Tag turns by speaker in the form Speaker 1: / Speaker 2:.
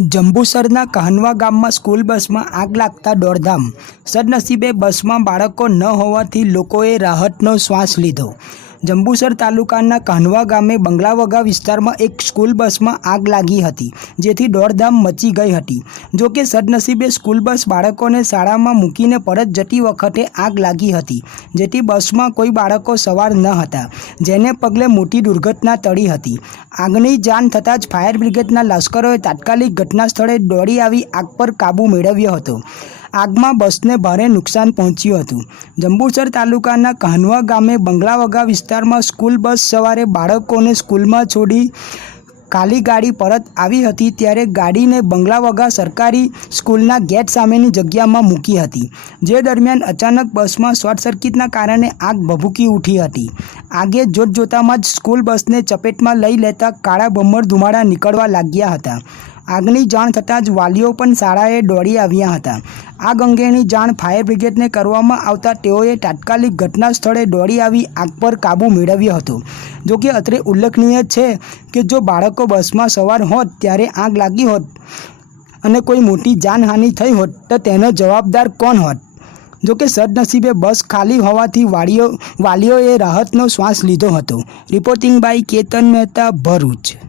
Speaker 1: જંબુસરના કહનવા ગામમાં સ્કૂલ બસમાં આગ લાગતા દોડધામ. સદનસીબે બસમાં બાળકો ન હોવાથી લોકોએ રાહતનો શ્વાસ લીધો. જંબુસર તાલુકાના કહાનવા ગામે બંગલાવગા વિસ્તારમાં એક સ્કૂલ બસમાં આગ લાગી હતી, જેથી દોડધામ મચી ગઈ હતી. જોકે સદનસીબે સ્કૂલ બસ બાળકોને શાળામાં મૂકીને પરત જતી વખતે આગ લાગી હતી, જેથી બસમાં કોઈ બાળકો સવાર ન હતા, જેને પગલે મોટી દુર્ઘટના ટળી હતી. આગની જાણ થતાં જ ફાયર બ્રિગેડના લશ્કરોએ તાત્કાલિક ઘટના સ્થળે દોડી આવી આગ પર કાબૂ મેળવ્યો હતો. આગમાં બસને ભારે નુકસાન પહોંચ્યું હતું. જંબુસર તાલુકાના કહનવા ગામે બંગલાવગા વિસ્તારમાં સ્કૂલ બસ સવારે બાળકોને સ્કૂલમાં છોડી કાલી ગાડી પરત આવી હતી ત્યારે ગાડીને બંગલાવગા સરકારી સ્કૂલના ગેટ સામેની જગ્યામાં મૂકી હતી. જે દરમિયાન અચાનક બસમાં શોર્ટ સર્કિટના કારણે આગ ભભૂકી ઉઠી હતી. આગે જોતજોતામાં જ સ્કૂલ બસને ચપેટમાં લઈ લેતા કાળા બમ્મર ધુમાડા નીકળવા લાગ્યા હતા. આગની જાણ થતાં જ વાલીઓ પણ શાળાએ દોડી આવ્યા હતા. આગ અંગેની જાણ ફાયર બ્રિગેડને કરવામાં આવતા તેઓએ તાત્કાલિક ઘટના સ્થળે દોડી આવી આગ પર કાબૂ મેળવ્યો હતો. જો કે અત્રે ઉલ્લેખનીય છે કે જો બાળકો બસમાં સવાર હોત ત્યારે આગ લાગી હોત અને કોઈ મોટી જાનહાનિ થઈ હોત તો તેનો જવાબદાર કોણ હોત? જોકે સદનસીબે બસ ખાલી હોવાથી વાલીઓ વાલીઓએ રાહતનો શ્વાસ લીધો હતો. Reporting by Ketan Mehta, Bharuch.